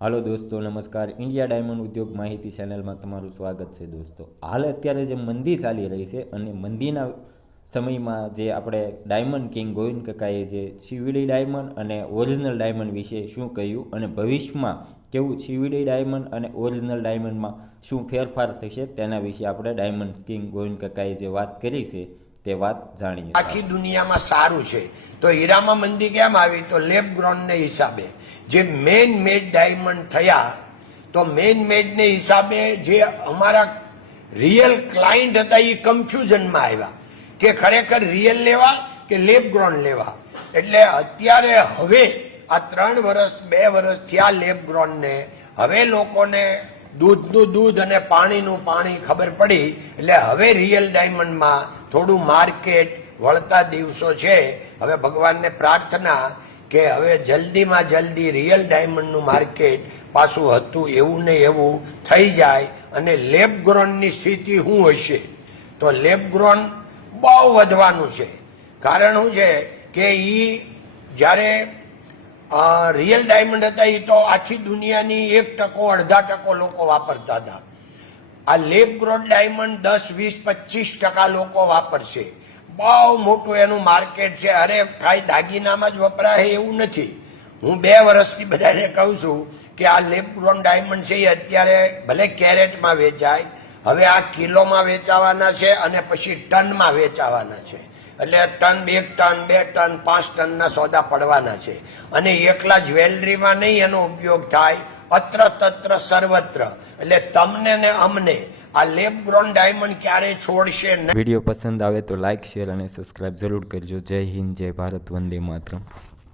હાલો દોસ્તો, નમસ્કાર. India diamond ઉદ્યોગ માહિતી ચેનલમાં તમારું સ્વાગત છે. દોસ્તો, હાલ અત્યારે જે મંદી ચાલી રહી છે અને મંદીના સમયમાં જે આપણે ડાયમંડ કિંગ ગોવિંદ કાકાએ જે સીવીડી ડાયમંડ અને ઓરિજિનલ ડાયમંડ વિશે શું કહ્યું અને ભવિષ્યમાં કેવું સીવીડી ડાયમંડ અને ઓરિજિનલ ડાયમંડમાં શું ફેરફાર થશે તેના વિશે આપણે ડાયમંડ કિંગ ગોવિંદ કાકાએ જે વાત કરી છે તે વાત જાણીએ. આખી દુનિયામાં સારું છે તો હીરામાં મંદી કેમ આવી? તો લેબ ગ્રોનને હિસાબે જે મેન મેડ ડાયમંડ થયા, તો મેન મેડને હિસાબે જે અમારા રિયલ ક્લાયન્ટ હતા એ કન્ફ્યુઝનમાં આવ્યા કે ખરેખર રિયલ લેવા કે લેબ ગ્રોન લેવા. એટલે અત્યારે હવે આ 3 વર્ષ 2 વર્ષ થયા લેબ ગ્રોનને, હવે લોકોને દૂધનું દૂધ અને પાણીનું પાણી ખબર પડી. એટલે હવે રિયલ ડાયમંડમાં થોડું માર્કેટ વળતા દિવસો છે. હવે ભગવાનને પ્રાર્થના કે હવે જલ્દીમાં જલ્દી રિયલ ડાયમંડનું માર્કેટ પાછું હતું એવું ને એવું થઈ જાય. અને લેબ ગ્રોનની સ્થિતિ શું હશે? તો લેબ ગ્રોન બહુ વધવાનું છે. કારણ શું છે કે એ જ્યારે રિયલ ડાયમંડ હતા એ તો આખી દુનિયાની 1% 1/2% લોકો વાપરતા હતા. આ લેબ ગ્રોન ડાયમંડ 10, 20, 25% લોકો વાપરશે. બહુ મોટું એનું માર્કેટ છે. અરે કાંઈ દાગીનામાં જ વપરાય એવું નથી. હું 2 વર્ષથી બધાને કહું છું કે આ લેબ ગ્રોન ડાયમંડ છે એ અત્યારે ભલે કેરેટમાં વેચાય, હવે આ કિલોમાં વેચાવાના છે અને પછી ટનમાં વેચાવાના છે. એટલે ટન, 1 ટન, 2 ટન, 5 ટનના સોદા પડવાના છે. અને એકલા જ્વેલરીમાં નહીં એનો ઉપયોગ થાય, અત્ર તત્ર સર્વત્ર. એટલે તમને ને અમને આ લેબ ગ્રોન ડાયમંડ ક્યારે છોડશે નહીં. વિડીયો પસંદ આવે તો લાઇક, શેર અને સબસ્ક્રાઇબ જરૂર કરજો. જય હિન્દ, જય ભારત, વંદે માતરમ.